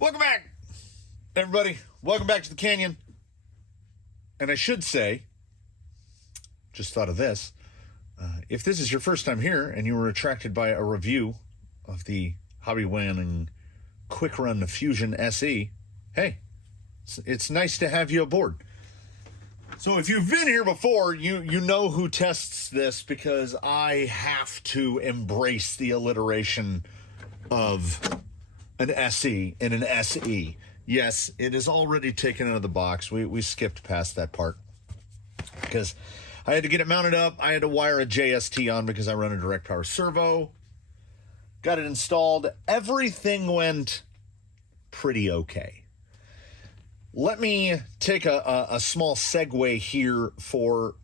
Welcome back, everybody. Welcome back to the Canyon. And I should say, just thought of this, if this is your first time here and you were attracted by a review of the Hobbywing Quicrun Fusion SE, hey, it's nice to have you aboard. So if you've been here before, you know who tests this, because I have to embrace the alliteration of an SE and an SE. Yes, it is already taken out of the box. We skipped past that part because I had to get it mounted up. I had to wire a JST on because I run a direct power servo. Got it installed. Everything went pretty okay. Let me take a small segue here for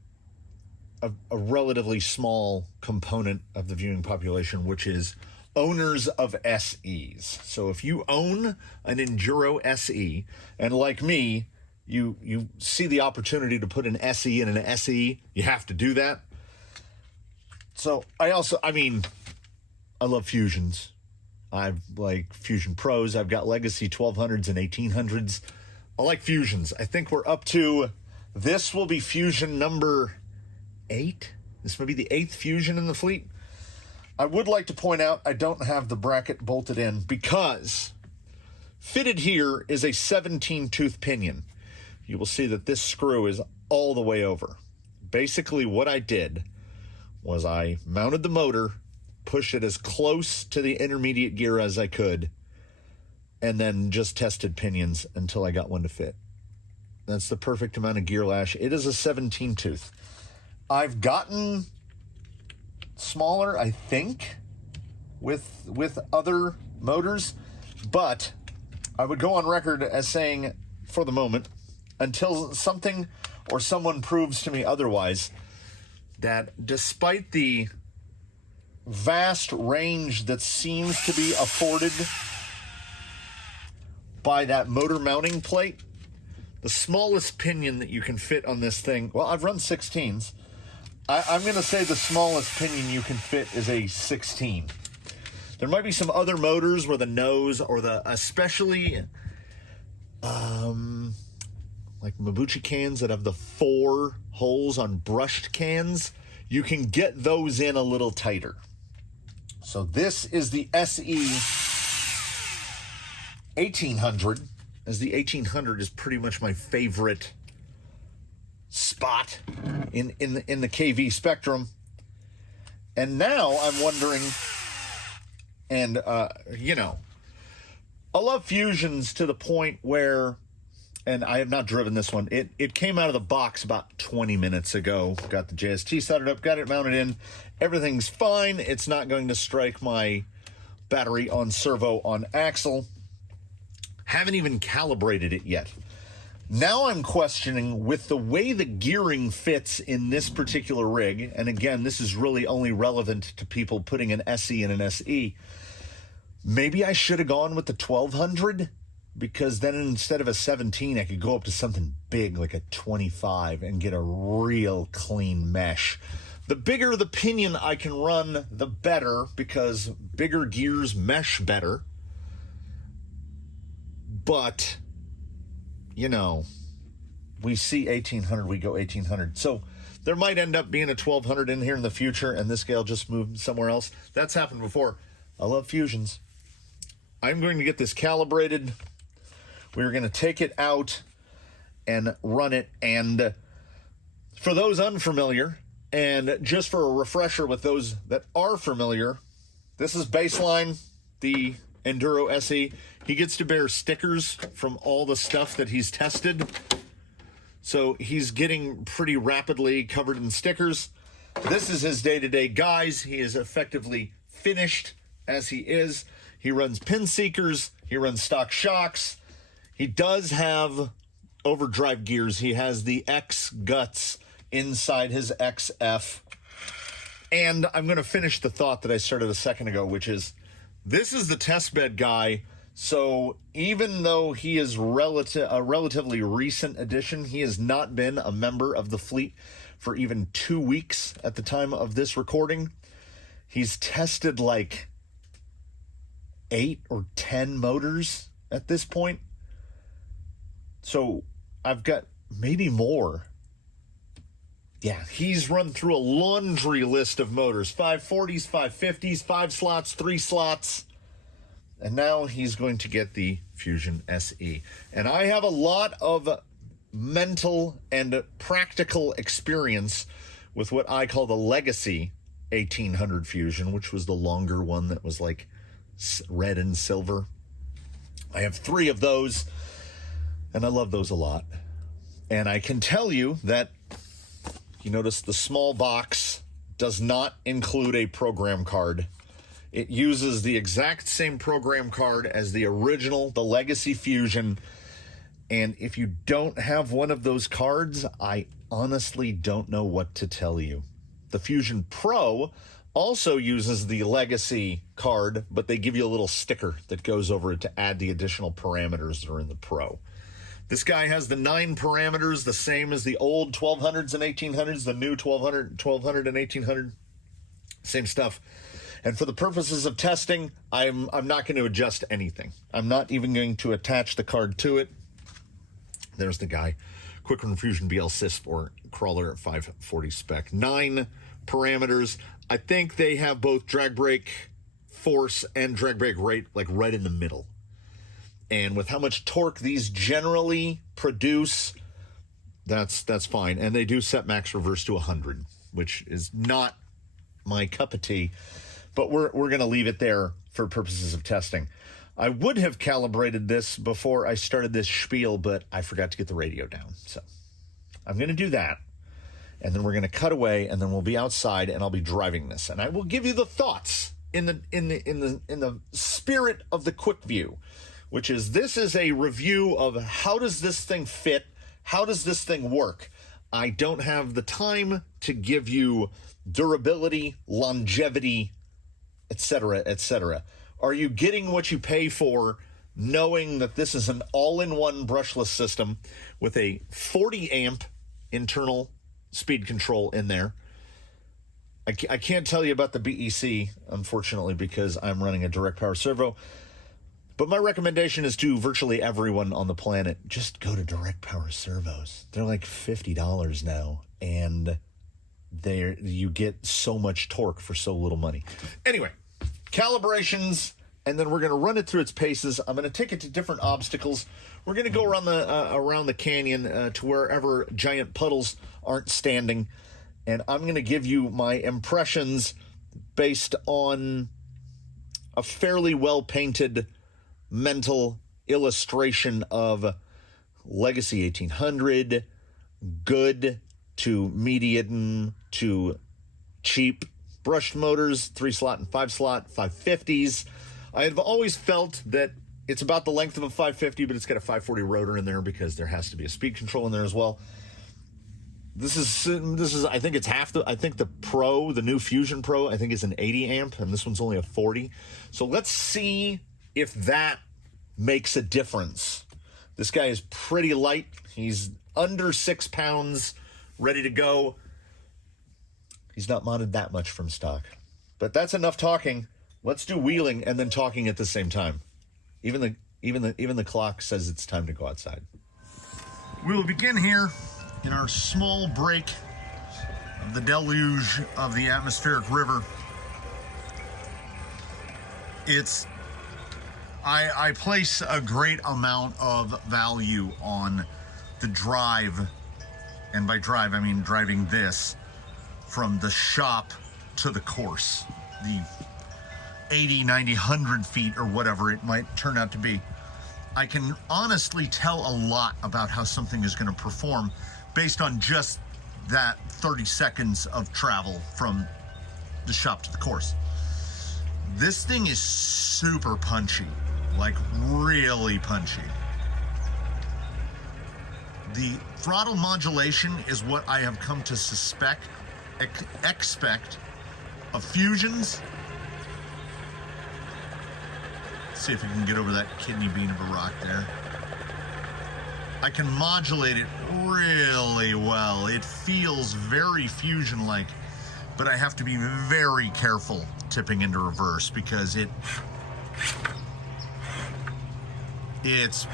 a relatively small component of the viewing population, which is owners of SEs. So if you own an Enduro SE, and like me, you see the opportunity to put an SE in an SE, you have to do that. So I love Fusions. I've like Fusion Pros. I've got Legacy 1200s and 1800s. I like Fusions. I think we're up to, this will be Fusion number 8. This may be the 8th Fusion in the fleet. I would like to point out I don't have the bracket bolted in because fitted here is a 17-tooth pinion. You will see that this screw is all the way over. Basically what I did was I mounted the motor, pushed it as close to the intermediate gear as I could, and then just tested pinions until I got one to fit. That's the perfect amount of gear lash. It is a 17-tooth. I've gotten smaller, I think, with other motors, but I would go on record as saying, for the moment, until something or someone proves to me otherwise, that despite the vast range that seems to be afforded by that motor mounting plate, the smallest pinion that you can fit on this thing, well, I've run 16s. I'm going to say the smallest pinion you can fit is a 16. There might be some other motors where the nose or the, especially like Mabuchi cans that have the 4 holes on brushed cans, you can get those in a little tighter. So this is the SE 1800, as the 1800 is pretty much my favorite spot in the KV spectrum. And now I'm wondering, and I love Fusions to the point where, and I have not driven this one, it came out of the box about 20 minutes ago. Got the JST started up, got it mounted in, everything's fine. It's not going to strike my battery on servo on axle. Haven't even calibrated it yet. Now I'm questioning, with the way the gearing fits in this particular rig, and again, this is really only relevant to people putting an SE in an SE, maybe I should have gone with the 1200, because then instead of a 17, I could go up to something big like a 25 and get a real clean mesh. The bigger the pinion I can run, the better, because bigger gears mesh better. But we see 1800, we go 1800. So there might end up being a 1200 in here in the future, and this guy will just move somewhere else. That's happened before. I love Fusions. I'm going to get this calibrated. We're going to take it out and run it. And for those unfamiliar, and just for a refresher with those that are familiar, this is baseline, the Enduro SE. He gets to bear stickers from all the stuff that he's tested. So he's getting pretty rapidly covered in stickers. This is his day-to-day guys. He is effectively finished as he is. He runs pin seekers. He runs stock shocks. He does have overdrive gears. He has the X guts inside his XF. And I'm going to finish the thought that I started a second ago, which is, this is the testbed guy. So even though he is a relatively recent addition, he has not been a member of the fleet for even 2 weeks at the time of this recording. He's tested like 8 or 10 motors at this point. So I've got maybe more. Yeah, he's run through a laundry list of motors. 540s, 550s, 5 slots, 3 slots. And now he's going to get the Fusion SE. And I have a lot of mental and practical experience with what I call the legacy 1800 Fusion, which was the longer one that was like red and silver. I have 3 of those, and I love those a lot. And I can tell you that, you notice the small box does not include a program card. It uses the exact same program card as the original, the Legacy Fusion. And if you don't have one of those cards, I honestly don't know what to tell you. The Fusion Pro also uses the Legacy card, but they give you a little sticker that goes over it to add the additional parameters that are in the Pro. This guy has the 9 parameters, the same as the old 1200s and 1800s, the new 1200 and 1800, same stuff. And for the purposes of testing, I'm not going to adjust anything. I'm not even going to attach the card to it. There's the guy, Quicrun Fusion BL Sys or Crawler 540 spec. 9 parameters. I think they have both drag brake force and drag brake rate like right in the middle. And with how much torque these generally produce, that's fine. And they do set max reverse to 100, which is not my cup of tea. But we're going to leave it there for purposes of testing. I would have calibrated this before I started this spiel, but I forgot to get the radio down. So I'm going to do that. And then we're going to cut away, and then we'll be outside, and I'll be driving this. And I will give you the thoughts in the spirit of the quick view, which is this is a review of how does this thing fit? How does this thing work? I don't have the time to give you durability, longevity, etc., etc. Are you getting what you pay for, knowing that this is an all-in-one brushless system with a 40 amp internal speed control in there? I can't tell you about the BEC, unfortunately, because I'm running a direct power servo. But my recommendation is to virtually everyone on the planet, just go to direct power servos. They're like $50 now, and you get so much torque for so little money. Anyway, calibrations, and then we're going to run it through its paces. I'm going to take it to different obstacles. We're going to go around the canyon to wherever giant puddles aren't standing, and I'm going to give you my impressions based on a fairly well-painted mental illustration of Legacy 1800, good to medium to cheap brushed motors, 3-slot and 5-slot, 550s. I have always felt that it's about the length of a 550, but it's got a 540 rotor in there because there has to be a speed control in there as well. This is I think it's I think the Pro, the new Fusion Pro, I think is an 80 amp, and this one's only a 40. So let's see if that makes a difference. This guy is pretty light. He's under 6 pounds, ready to go. He's not modded that much from stock. But that's enough talking. Let's do wheeling and then talking at the same time. Even the clock says it's time to go outside. We will begin here in our small break of the deluge of the atmospheric river. I place a great amount of value on the drive, and by drive I mean driving this from the shop to the course, the 80, 90, 100 feet or whatever it might turn out to be. I can honestly tell a lot about how something is going to perform based on just that 30 seconds of travel from the shop to the course. This thing is super punchy, like really punchy. The throttle modulation is what I have come to expect of Fusions. Let's see if we can get over that kidney bean of a rock there. I can modulate it really well. It feels very Fusion-like, but I have to be very careful tipping into reverse because it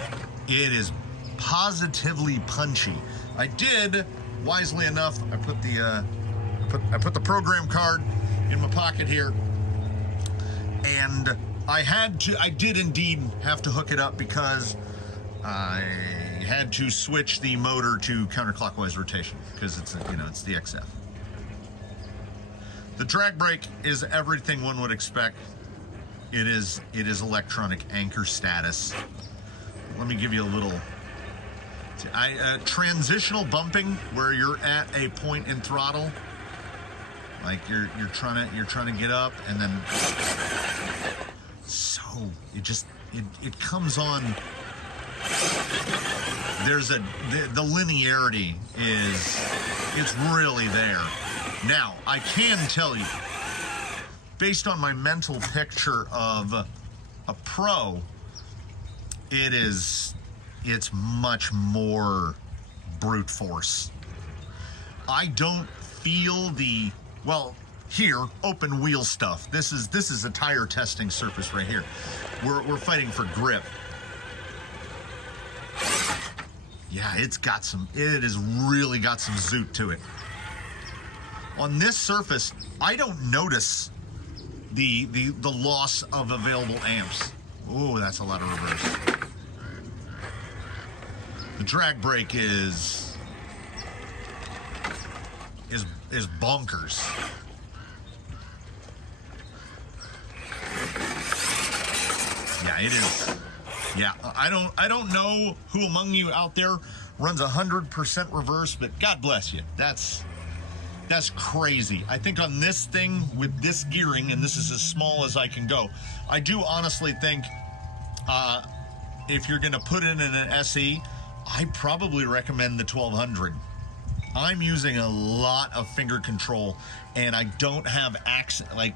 is positively punchy. I did, wisely enough, I put the program card in my pocket here, and I did indeed have to hook it up because I had to switch the motor to counterclockwise rotation because it's it's the XF. The drag brake is everything one would expect. It is electronic anchor status. Let me give you a little transitional bumping where you're at a point in throttle, like you're trying to get up, and then so it comes on. There's the linearity it's really there. Now I can tell you, based on my mental picture of a pro, it's much more brute force. I don't feel here, open wheel stuff. This is a tire testing surface right here. We're fighting for grip. Yeah, it has really got some zoot to it. On this surface, I don't notice the loss of available amps. Oh, that's a lot of reverse. The drag brake is bonkers. Yeah, it is. Yeah, I don't know who among you out there runs 100% reverse, but God bless you. That's crazy. I think on this thing with this gearing, and this is as small as I can go, I do honestly think if you're going to put it in an SE, I probably recommend the 1200. I'm using a lot of finger control, and I don't have accent. Like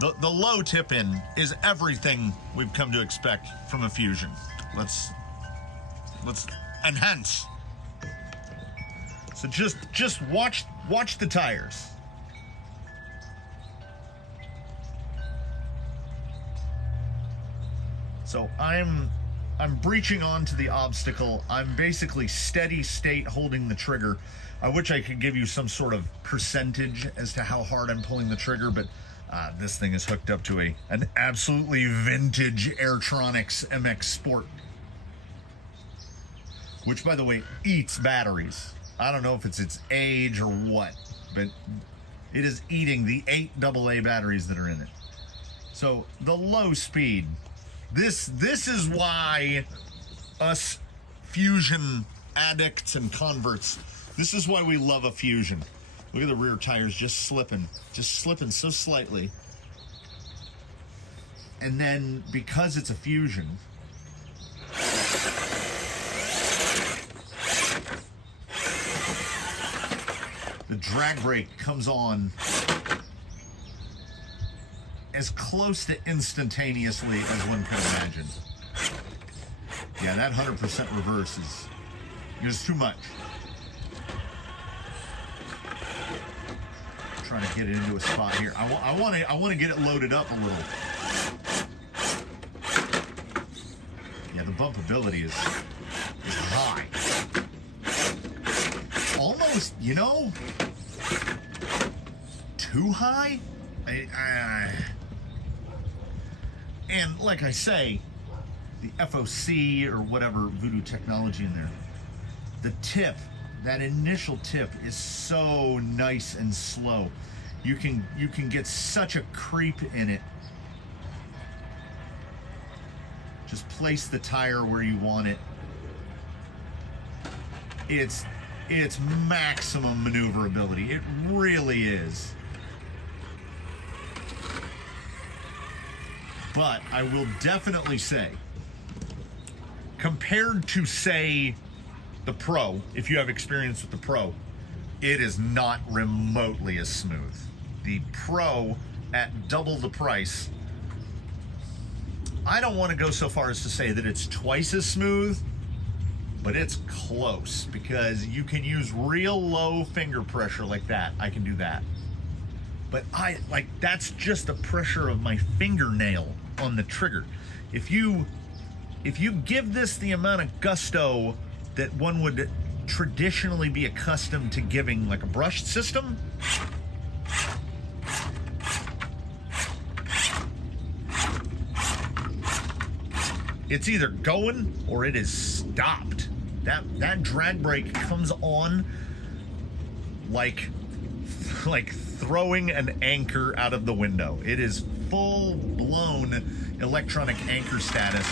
the low tip in is everything we've come to expect from a Fusion. Let's enhance. So just watch the tires. So I'm breaching onto the obstacle. I'm basically steady state holding the trigger. I wish I could give you some sort of percentage as to how hard I'm pulling the trigger, but this thing is hooked up to an absolutely vintage Airtronics MX Sport, which, by the way, eats batteries. I don't know if it's its age or what, but it is eating the 8 AA batteries that are in it. So the low speed, this is why us Fusion addicts and converts, this is why we love a Fusion. Look at the rear tires just slipping so slightly. And then because it's a Fusion, the drag brake comes on as close to instantaneously as one can imagine. Yeah, that 100% reverse is too much. Trying to get it into a spot here. I want to get it loaded up a little. Yeah, the bumpability is high. Almost, too high. And like I say, the FOC or whatever voodoo technology in there, the tip, that initial tip is so nice and slow. You can get such a creep in it. Just place the tire where you want it. It's maximum maneuverability. It really is. But I will definitely say, compared to, say, the Pro, if you have experience with the Pro, it is not remotely as smooth. The Pro, at double the price, I don't want to go so far as to say that it's twice as smooth, but it's close, because you can use real low finger pressure like that. I can do that. But that's just the pressure of my fingernail on the trigger. If you if you give this the amount of gusto that one would traditionally be accustomed to giving, like a brushed system, it's either going or it is stopped. That drag brake comes on like throwing an anchor out of the window. It is full-blown electronic anchor status,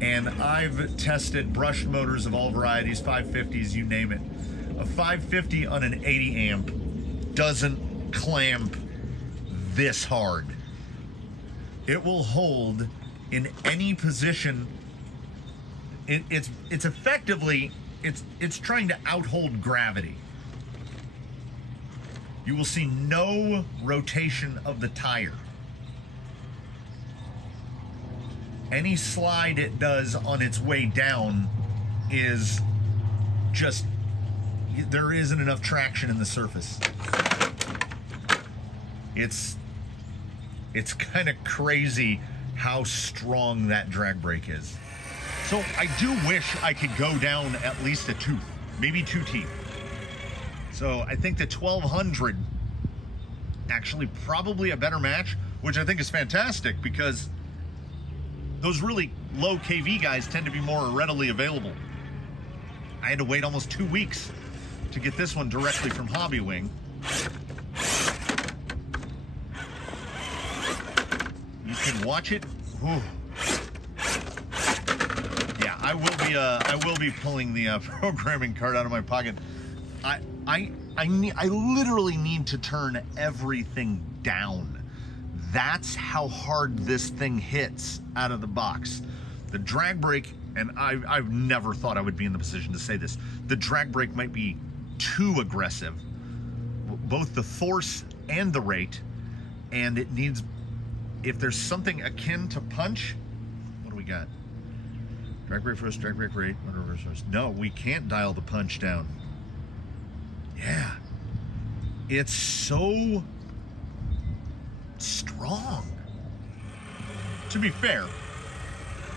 and I've tested brushed motors of all varieties, 550s, you name it. A 550 on an 80 amp doesn't clamp this hard. It will hold in any position. It's effectively, it's trying to outhold gravity. You will see no rotation of the tire. Any slide it does on its way down is just, there isn't enough traction in the surface. It's kind of crazy how strong that drag brake is. So I do wish I could go down at least a tooth, maybe 2 teeth. So I think the 1200 actually probably a better match, which I think is fantastic because those really low kV guys tend to be more readily available. I had to wait almost 2 weeks to get this one directly from Hobbywing. You can watch it. Ooh. Yeah, I will be pulling the programming card out of my pocket. I literally need to turn everything down. That's how hard this thing hits out of the box. The drag brake, and I've never thought I would be in the position to say this, the drag brake might be too aggressive, both the force and the rate, and it needs, if there's something akin to punch, what do we got? Drag brake first, drag brake rate, reverse first. No, we can't dial the punch down. Yeah, it's so strong. To be fair,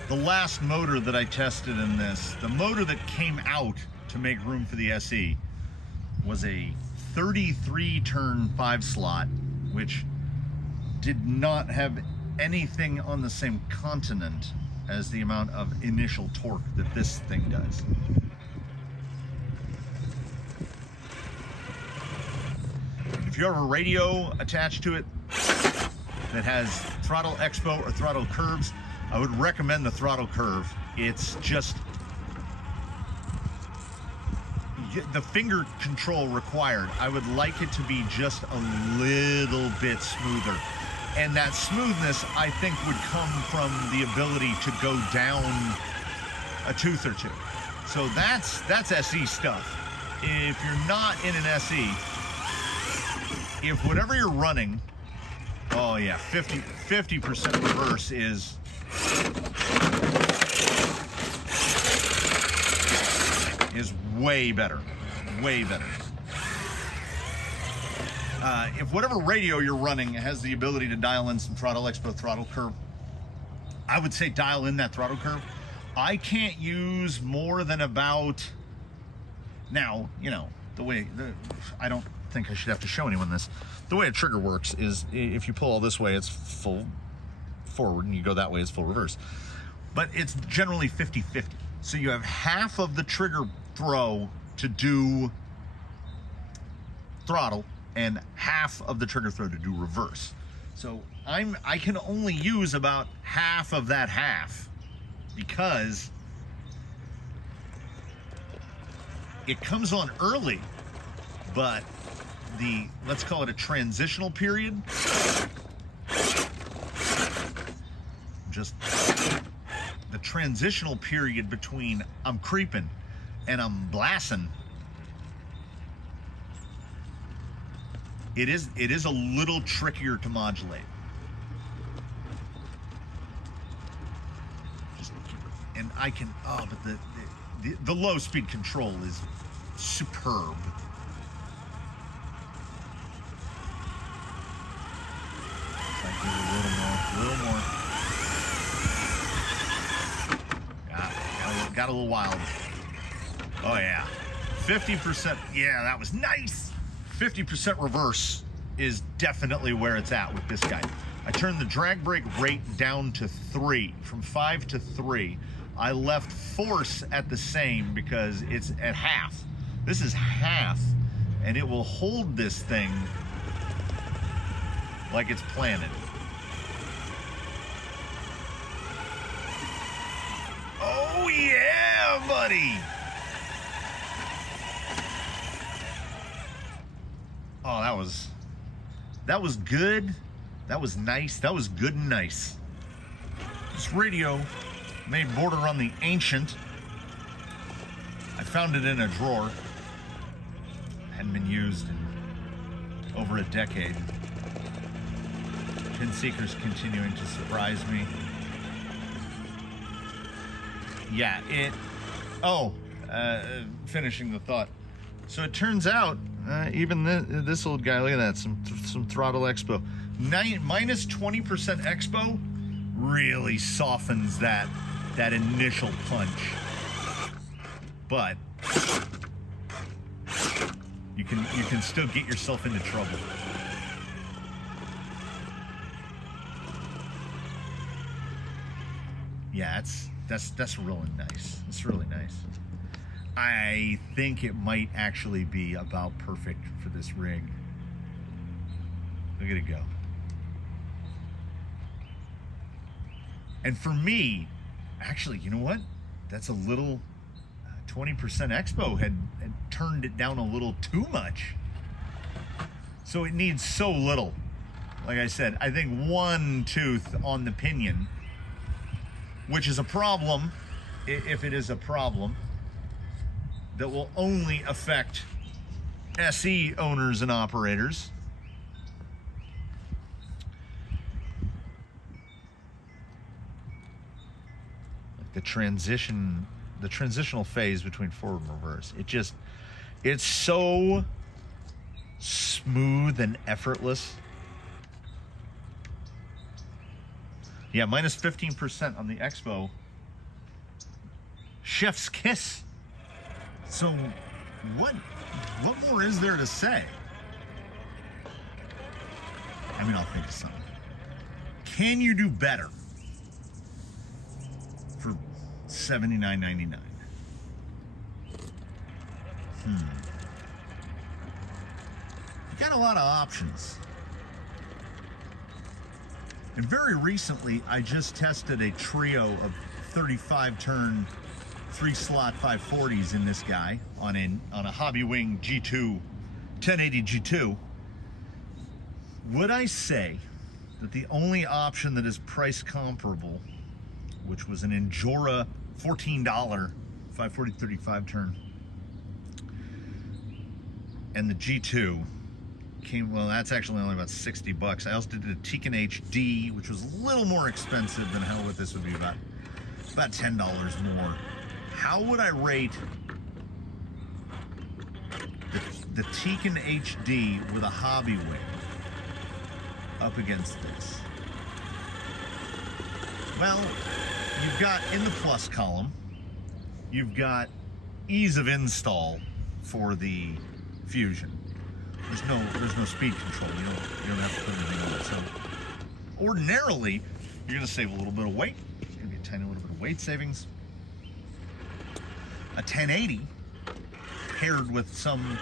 the last motor that I tested in this, the motor that came out to make room for the SE, was a 33 turn 5 slot, which did not have anything on the same continent as the amount of initial torque that this thing does. If you have a radio attached to it that has throttle expo or throttle curves, I would recommend the throttle curve. It's just the finger control required. I would like it to be just a little bit smoother. And that smoothness, I think, would come from the ability to go down a tooth or two. So that's SE stuff. If you're not in an SE, if whatever you're running, oh yeah, 50% reverse is way better, way better. If whatever radio you're running has the ability to dial in some throttle expo, throttle curve, I would say dial in that throttle curve. I can't use more than about, now, you know, I don't think I should have to show anyone this. The way a trigger works is if you pull all this way, it's full forward, and you go that way, it's full reverse. But it's generally 50-50. So you have half of the trigger throw to do throttle and half of the trigger throw to do reverse. So I can only use about half of that half because it comes on early, but let's call it a transitional period, just the transitional period between I'm creeping and I'm blasting, it is a little trickier to modulate. And I can, but the low speed control is superb. A little more. got a little wild. Oh yeah, 50%. Yeah, that was nice. 50% reverse is definitely where it's at with this guy. I turned the drag brake rate down to 3, from 5 to 3. I left force at the same because it's at half. This is half, and it will hold this thing like it's planted. Oh yeah, buddy. Oh, that was good. That was nice. That was good and nice. This radio may border on the ancient. I found it in a drawer. Hadn't been used in over a decade. Pin seekers continuing to surprise me. Yeah, finishing the thought. So it turns out, even this old guy, look at that, some Throttle Expo. Minus 20% Expo really softens that initial punch. But you can still get yourself into trouble. Yeah, that's really nice. It's really nice. I think it might actually be about perfect for this rig. Look at it go. And for me, actually, you know what? That's a little 20% Expo had turned it down a little too much. So it needs so little. Like I said, I think 1 tooth on the pinion, which is a problem, if it is a problem, that will only affect SE owners and operators. Like the transitional phase between forward and reverse. It's so smooth and effortless. Yeah, minus 15% on the Expo. Chef's kiss. So what more is there to say? I mean, I'll think of something. Can you do better for $79.99? You got a lot of options. And very recently, I just tested a trio of 35-turn 3-slot 540s in this guy on a Hobbywing G2 1080 G2. Would I say that the only option that is price comparable, which was an Injora $14 540 35-turn, and the G2 came, well, that's actually only about $60. I also did a Tekken HD, which was a little more expensive than hell what this would be, about $10 more. How would I rate the Tekken HD with a Hobbywing up against this? Well, you've got in the plus column, you've got ease of install for the Fusion. There's no speed control. You don't have to put anything on it. So ordinarily, you're going to save a little bit of weight. It's going to be a tiny little bit of weight savings. A 1080 paired with some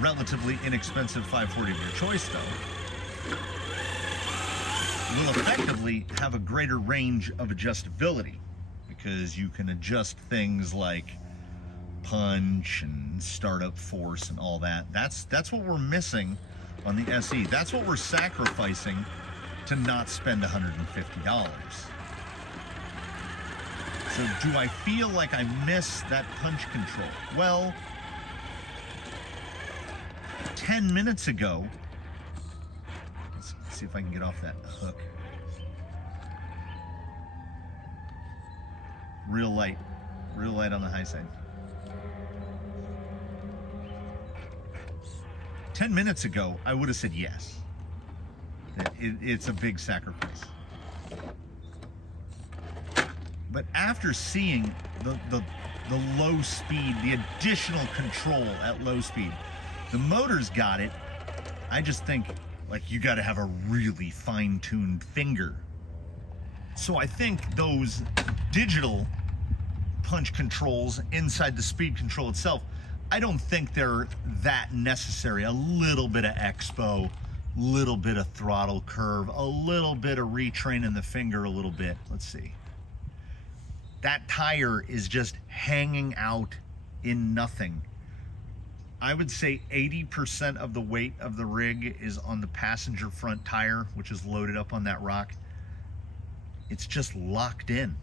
relatively inexpensive 540 of your choice, though, will effectively have a greater range of adjustability, because you can adjust things like punch and startup force and all that. That's what we're missing on the SE. That's what we're sacrificing to not spend $150. So do I feel like I miss that punch control? Well, 10 minutes ago, let's see if I can get off that hook. Real light on the high side. 10 minutes ago, I would have said yes. It's a big sacrifice. But after seeing the low speed, the additional control at low speed, the motor's got it. I just think, like, you got to have a really fine-tuned finger. So I think those digital punch controls inside the speed control itself, I don't think they're that necessary. A little bit of expo, little bit of throttle curve, a little bit of retraining the finger a little bit. Let's see. That tire is just hanging out in nothing. I would say 80% of the weight of the rig is on the passenger front tire, which is loaded up on that rock. It's just locked in.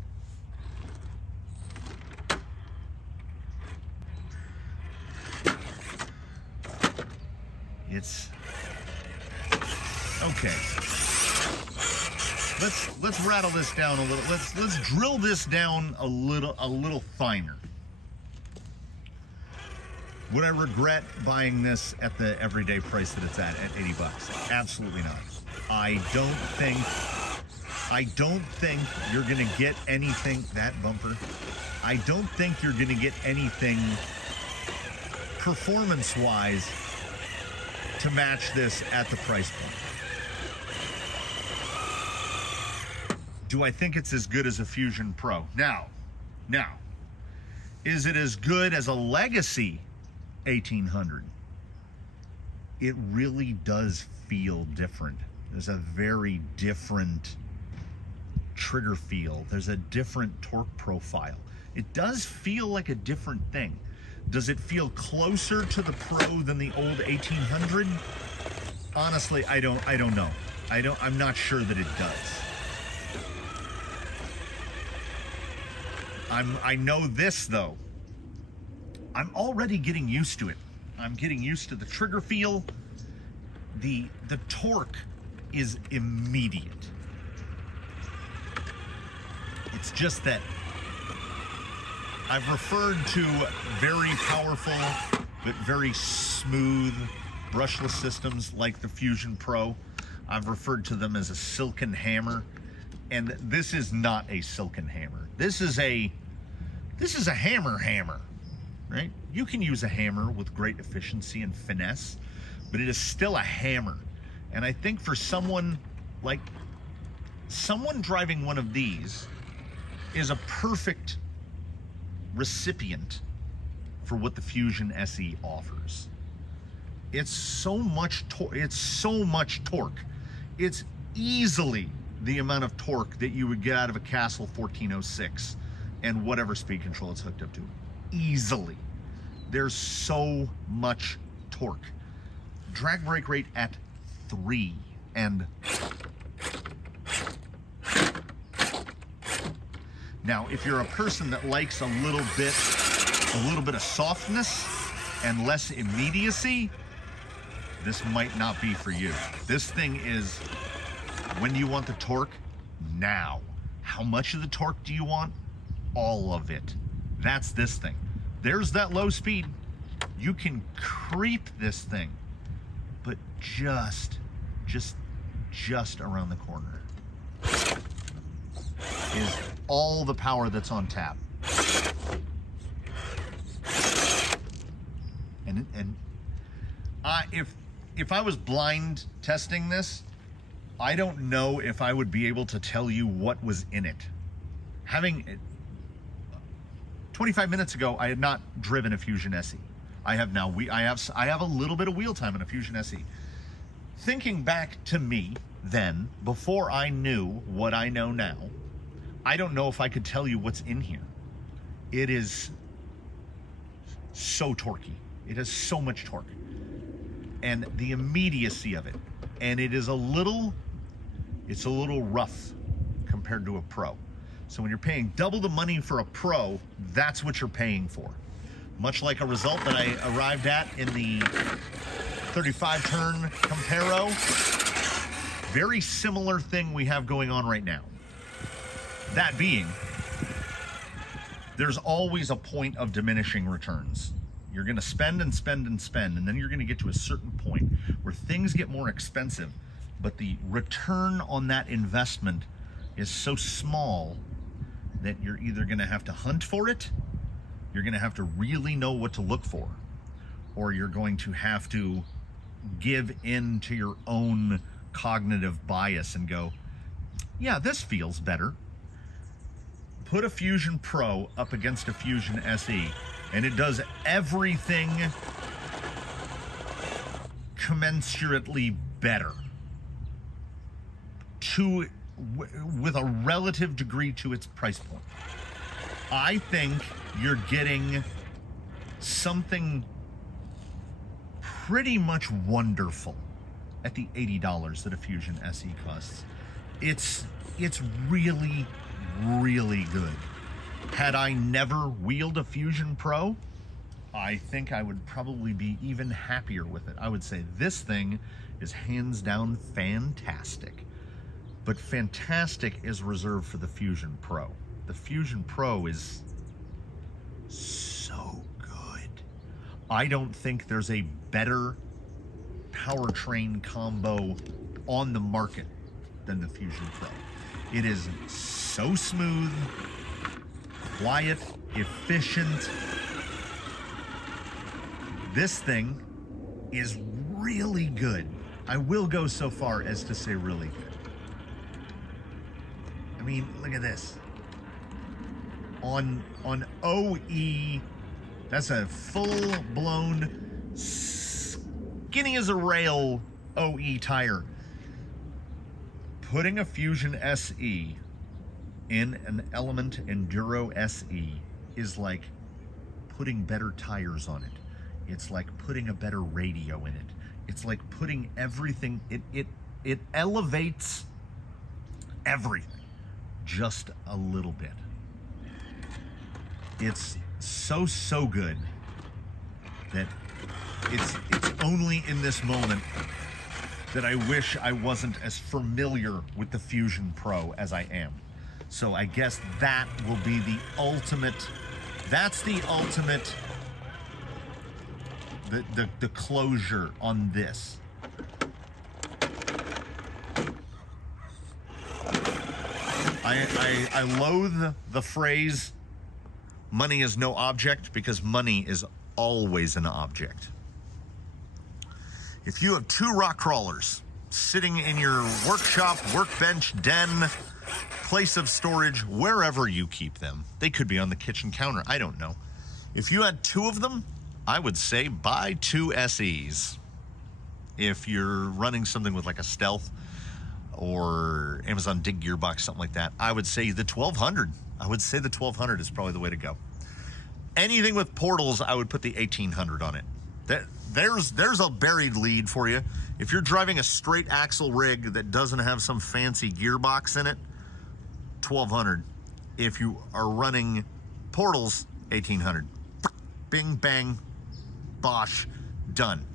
It's okay. Let's rattle this down a little. Let's drill this down a little finer. Would I regret buying this at the everyday price that it's at 80 bucks? Absolutely not. I don't think you're gonna get anything, that bumper, I don't think you're gonna get anything performance-wise to match this at the price point. Do I think it's as good as a Fusion Pro? Now, is it as good as a Legacy 1800? It really does feel different. There's a very different trigger feel. There's a different torque profile. It does feel like a different thing. Does it feel closer to the Pro than the old 1800? Honestly, I don't know. I'm not sure that it does. I know this though. I'm already getting used to it. I'm getting used to the trigger feel. The torque is immediate. It's just that I've referred to very powerful but very smooth brushless systems like the Fusion Pro. I've referred to them as a silken hammer, and this is not a silken hammer. This is a hammer, right? You can use a hammer with great efficiency and finesse, but it is still a hammer. And I think for someone driving one of these is a perfect recipient for what the Fusion SE offers. It's so much torque. It's easily the amount of torque that you would get out of a Castle 1406 and whatever speed control it's hooked up to. Easily. There's so much torque. Drag brake rate at 3 and now if you're a person that likes a little bit of softness and less immediacy, this might not be for you. This thing is, when do you want the torque? Now. How much of the torque do you want? All of it. That's this thing. There's that low speed. You can creep this thing, but just around the corner is all the power that's on tap. And if I was blind testing this, I don't know if I would be able to tell you what was in it. 25 minutes ago, I had not driven a Fusion SE. I have now. I have a little bit of wheel time in a Fusion SE. Thinking back to me then, before I knew what I know now, I don't know if I could tell you what's in here. It is so torquey. It has so much torque. And the immediacy of it. And it's a little rough compared to a Pro. So when you're paying double the money for a Pro, that's what you're paying for. Much like a result that I arrived at in the 35 turn Comparo. Very similar thing we have going on right now. That being, there's always a point of diminishing returns. You're going to spend and spend and spend, and then you're going to get to a certain point where things get more expensive, but the return on that investment is so small that you're either going to have to hunt for it, you're going to have to really know what to look for, or you're going to have to give in to your own cognitive bias and go, yeah, this feels better. Put a Fusion Pro up against a Fusion SE, and it does everything commensurately better with a relative degree to its price point. I think you're getting something pretty much wonderful at the $80 that a Fusion SE costs. It's really, really good. Had I never wheeled a Fusion Pro, I think I would probably be even happier with it. I would say this thing is hands down fantastic. But fantastic is reserved for the Fusion Pro. The Fusion Pro is so good. I don't think there's a better powertrain combo on the market than the Fusion Pro. It is so smooth, quiet, efficient. This thing is really good. I will go so far as to say really good. I mean, look at this. On OE, that's a full-blown, skinny as a rail OE tire. Putting a Fusion SE in an Element Enduro SE is like putting better tires on it. It's like putting a better radio in it. It's like putting everything, it elevates everything just a little bit. It's so good that it's only in this moment that I wish I wasn't as familiar with the Fusion Pro as I am. So I guess that will be the ultimate, that's the ultimate, the closure on this. I loathe the phrase, money is no object, because money is always an object. If you have two rock crawlers sitting in your workshop, workbench, den, place of storage, wherever you keep them, they could be on the kitchen counter, I don't know. If you had two of them, I would say buy two SEs. If you're running something with like a Stealth or Amazon Dig Gearbox, something like that, I would say the 1200. I would say the 1200 is probably the way to go. Anything with portals, I would put the 1800 on it. There's a buried lead for you. If you're driving a straight axle rig that doesn't have some fancy gearbox in it, 1200. If you are running portals, 1800. Bing, bang, bosh, done.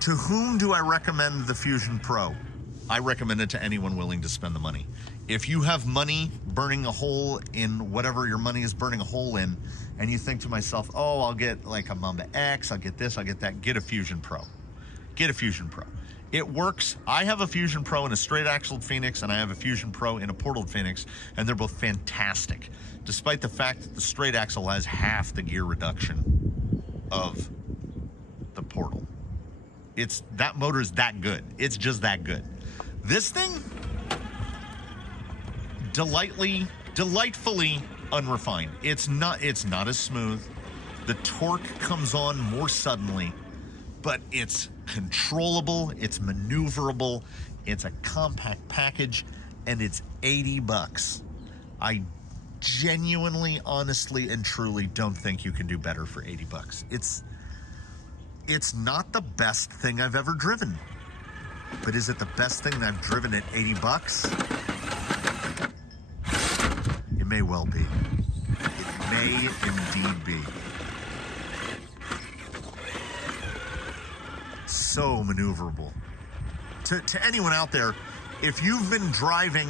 To whom do I recommend the Fusion Pro? I recommend it to anyone willing to spend the money. If you have money burning a hole in whatever your money is burning a hole in, and you think to myself, oh, I'll get like a Mamba X, I'll get this, I'll get that, get a Fusion Pro. Get a Fusion Pro. It works. I have a Fusion Pro in a straight axled Phoenix, and I have a Fusion Pro in a portaled Phoenix, and they're both fantastic, despite the fact that the straight axle has half the gear reduction of the portal. That motor is that good. It's just that good. This thing, delightfully unrefined. It's not as smooth. The torque comes on more suddenly, but it's controllable, it's maneuverable, it's a compact package, and it's $80. I genuinely, honestly, and truly don't think you can do better for $80. It's not the best thing I've ever driven, but is it the best thing that I've driven at $80? It may well be. It may indeed be. So maneuverable. To anyone out there, if you've been driving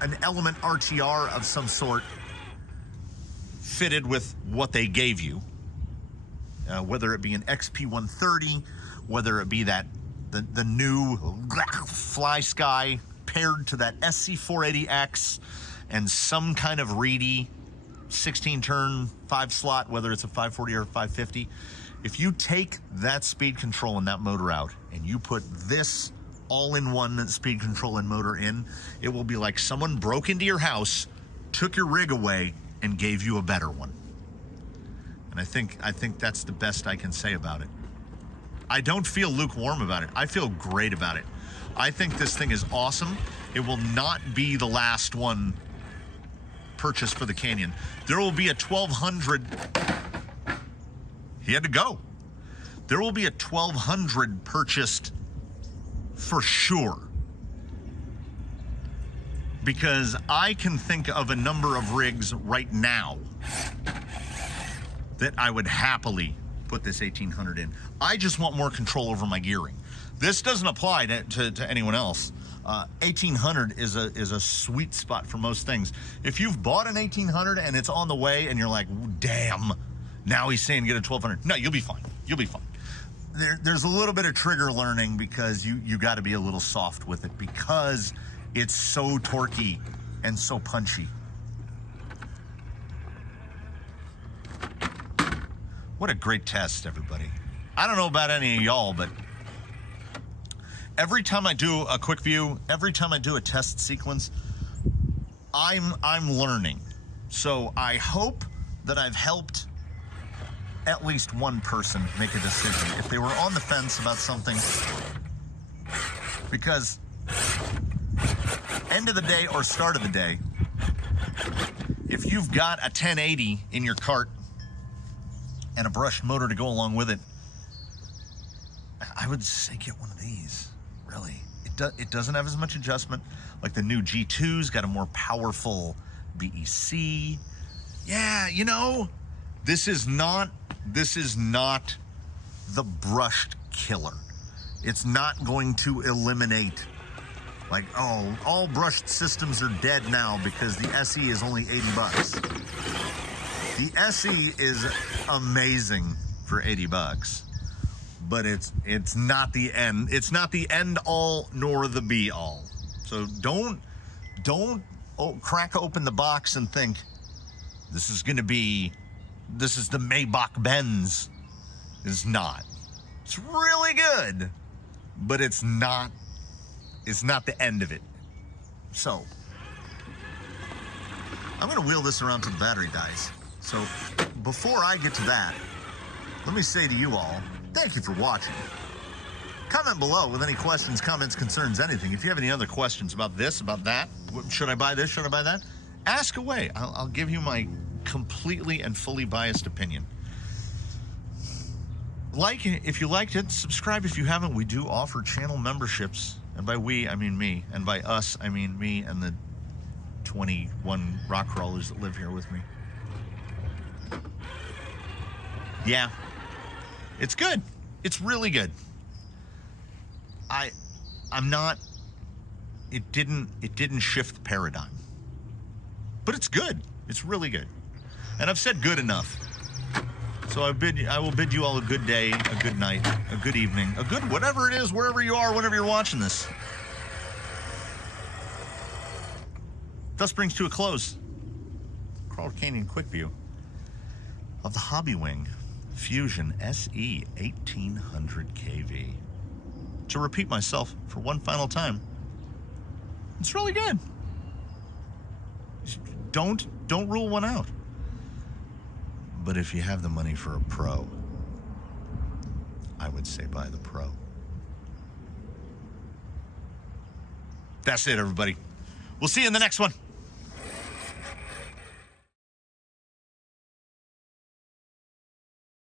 an Element RTR of some sort fitted with what they gave you, whether it be an XP130, whether it be the new Fly Sky paired to that SC480X and some kind of Reedy 16-turn 5-slot, whether it's a 540 or a 550, if you take that speed control and that motor out and you put this all-in-one speed control and motor in, it will be like someone broke into your house, took your rig away, and gave you a better one. And I think that's the best I can say about it. I don't feel lukewarm about it. I feel great about it. I think this thing is awesome. It will not be the last one purchased for the Canyon. There will be a 1200. He had to go. There will be a 1200 purchased for sure. Because I can think of a number of rigs right now that I would happily put this 1800 in. I just want more control over my gearing. This doesn't apply to anyone else. 1800 is a sweet spot for most things. If you've bought an 1800 and it's on the way and you're like, damn, now he's saying get a 1200. No, you'll be fine. You'll be fine. There's a little bit of trigger learning because you got to be a little soft with it because it's so torquey and so punchy. What a great test, everybody. I don't know about any of y'all, but every time I do a quick view, every time I do a test sequence, I'm learning. So I hope that I've helped at least one person make a decision if they were on the fence about something. Because end of the day or start of the day, if you've got a 1080 in your cart and a brushed motor to go along with it, I would say get one of these. Really, it doesn't have as much adjustment. Like the new G2's got a more powerful BEC. Yeah, you know, this is not the brushed killer. It's not going to eliminate, like, oh, all brushed systems are dead now because the SE is only $80. The SE is amazing for $80, but it's not the end. It's not the end all nor the be all. So don't crack open the box and think this is the Maybach Benz. It's not. It's really good, but it's not the end of it. So I'm gonna wheel this around till the battery dies. So before I get to that, let me say to you all, thank you for watching. Comment below with any questions, comments, concerns, anything. If you have any other questions about this, about that, should I buy this, should I buy that? Ask away. I'll give you my completely and fully biased opinion. Like it if you liked it, subscribe if you haven't. We do offer channel memberships. And by we, I mean me. And by us, I mean me and the 21 rock crawlers that live here with me. Yeah, it's good. It's really good. It didn't shift the paradigm, but it's good. It's really good. And I've said good enough. So I will bid you all a good day, a good night, a good evening, a good whatever it is, wherever you are, whenever you're watching this. Thus brings to a close Crawler Canyon quick view of the Hobbywing Fusion SE 1800 kV. To repeat myself for one final time, it's really good. Don't rule one out. But if you have the money for a Pro, I would say buy the Pro. That's it, everybody. We'll see you in the next one.